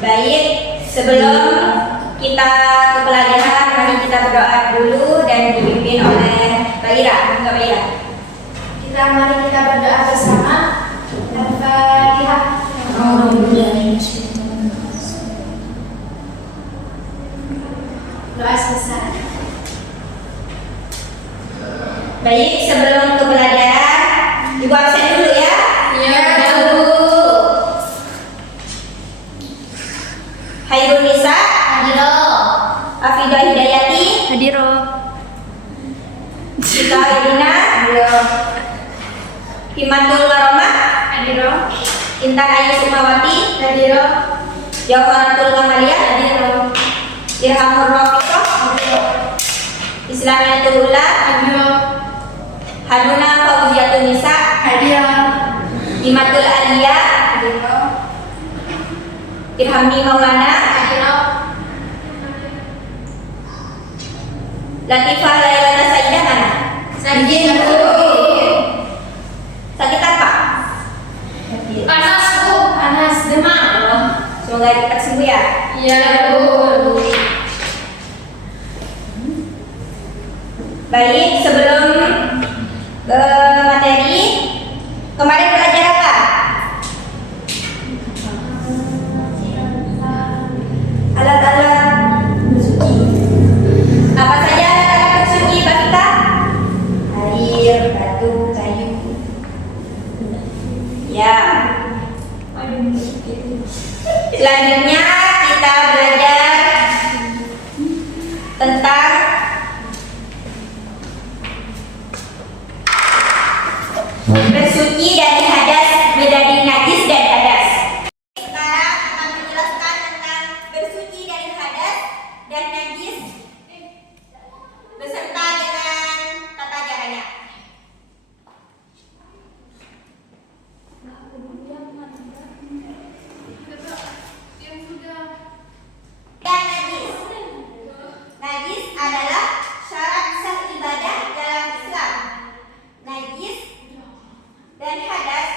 Baik, sebelum kita ke pelajaran, mari kita berdoa dulu dan dipimpin oleh Mbak Ira. Enggak, Mbak Ira? Mari kita berdoa bersama. Al-Fatihah. Doa selesai. Baik, sebelum ke pelajaran, Ibu absen dulu ya. Iya, Bu. Hairul Nisa, Hadiro. Afidah Hidayati, Hadiro. Sita Irina, Himatul Waromah, Hadiro. Intan Ayu Sukmawati, Hadiro. Jawharatul Kamalia, Hadiro. Irhamur Rafiqah, Hadiro. Islamiyatul Ula, Hadiro. Haduna Fauziatul Nisa, Hadiro. Himatul Aliyah, Hadiro. Irhamni Maulana, Hadiro. Latifah Lailana Saidah mana? Sakit, Bu. Sakit apa? Panas, Bu. Panas, demam. Semoga cepat sembuh ya. Iya, Bu. Baik, sebelum ke materi, kemarin belajar apa? Alat-alat bersuci. Apa saja alat-alat bersuci, Mbak Vita? Air, batu, kayu. Ya. Selanjutnya kita belajar tentang bersuci dari hadas menjadi najis dan hadas. Sekarang akan menjelaskan tentang bersuci dari hadas dan najis beserta dengan tata caranya. Dan najis. Najis adalah syarat sah ibadah dalam Islam. Najis dan hadas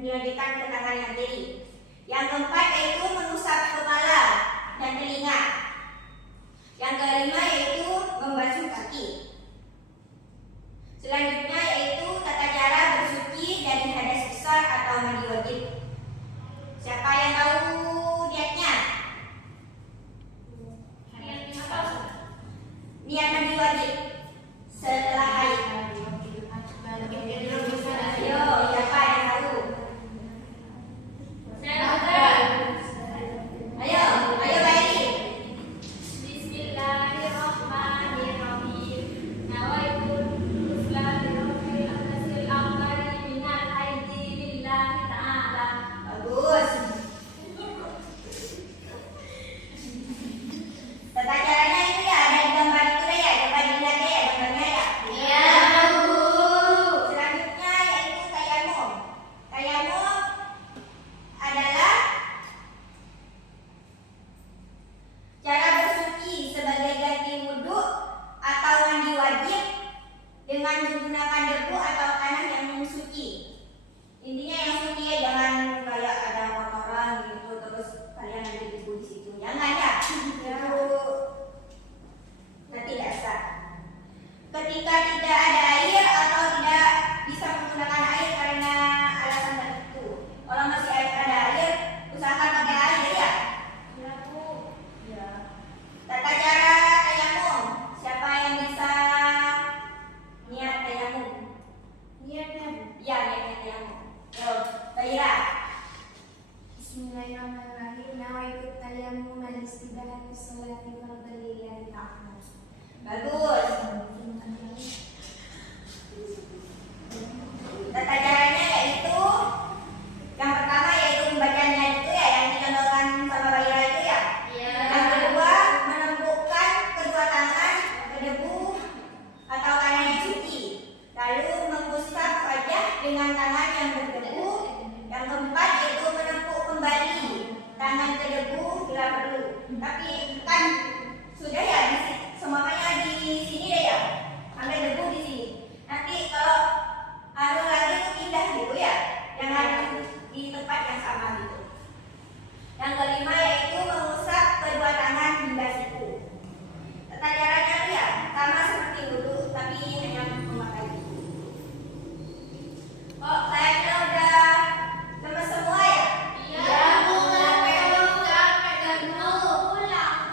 dilanjutkan ke tangan yang kiri. Yang keempat yaitu mengusap kepala dan telinga. Yang kelima yaitu membasuh kaki. Selanjutnya yaitu tata cara bersuci dari hadas besar atau mandi wajib. Siapa yang tahu niatnya? Niat mandi wajib setelah haid. Ayo, siapa yang tahu? Ayo, Bayi. Bismillahirrahmanirrahim. Nawaitul muslim lirabbil aqdasil akbari minal haidi lillahi ta'ala. Bagus. Tata caranya itu ya ada di gambar itu deh ya, coba dilihat deh ya gambarnya ya. Iya, Bu. Selanjutnya yaitu tayamum. Tayamum adalah cara bersuci sebagai ganti wudhu atau mandi wajib dengan menggunakan debu atau tanah yang suci. Intinya yang suci ya, jangan kayak ada kotoran gitu terus kalian ada debu di situ. Jangan ya. Nanti dasar. Ketika tidak ada air atau tidak bisa menggunakan air karena alasan tertentu. Kalau masih ada air, usahakan pakai air ya. Tata cara tayamum. Siapa yang bisa niat tayamum? Niatnya, Bu. Ya, niatnya tayamum. Yo, Baira. Bismillahirrahmanirrahim. Nawaitu tayammum al-istibahati sholati fardhan lillahi ta'ala. Bagus. Tata caranya yaitu yang pertama yaitu membacanya itu ya yang dicontohkan sama Baira itu ya. Yang kedua menempukkan kedua tangan ke debu atau tanah yang suci. Lalu mengusap wajah dengan tangan yang berdebu. Yang keempat yaitu menempuk kembali tangan ke debu bila perlu. Tapi kan sudah ya semuanya di sini deh ya. Ambil debu di sini. Nanti kalau harus lagi itu pindah gitu ya. Jangan di tempat yang sama gitu. Yang kelima yaitu mengusap kedua tangan hingga siku. Tata caranya ya sama seperti wudhu tapi hanya memakai debu. Oh, kayaknya udah lemes semua ya? Iya, Bu. Capek dan mau pulang.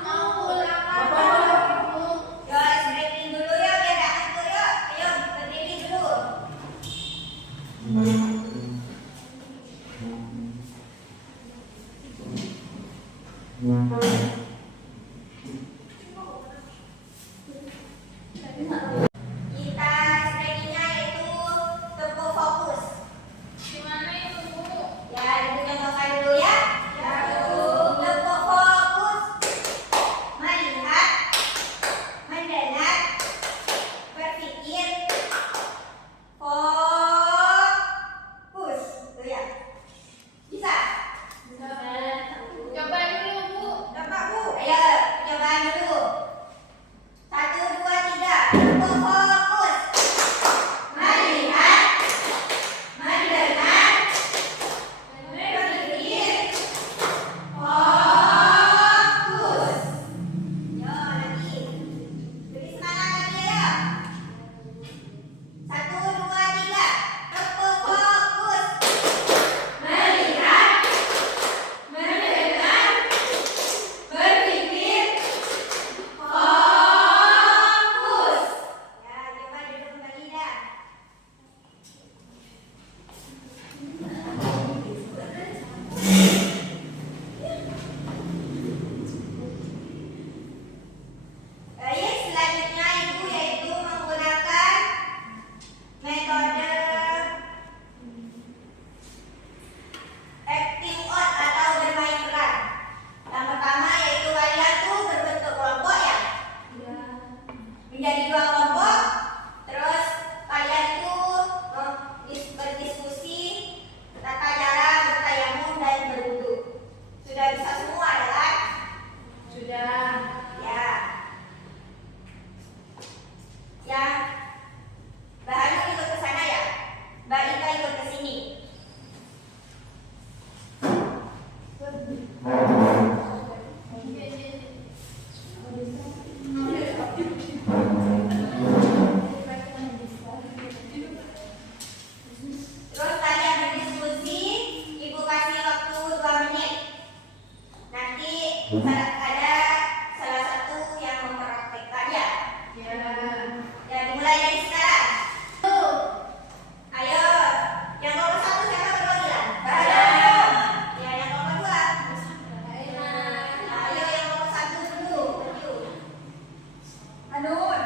ada salah satu yang mempraktekkannya. Ya, dimulai dari sekarang. Ayo, yang nomor satu siapa berdua bilang? Ayo. Ya, yang nomor dua. Nah, ayo yang nomor satu dulu. Maju. Anun.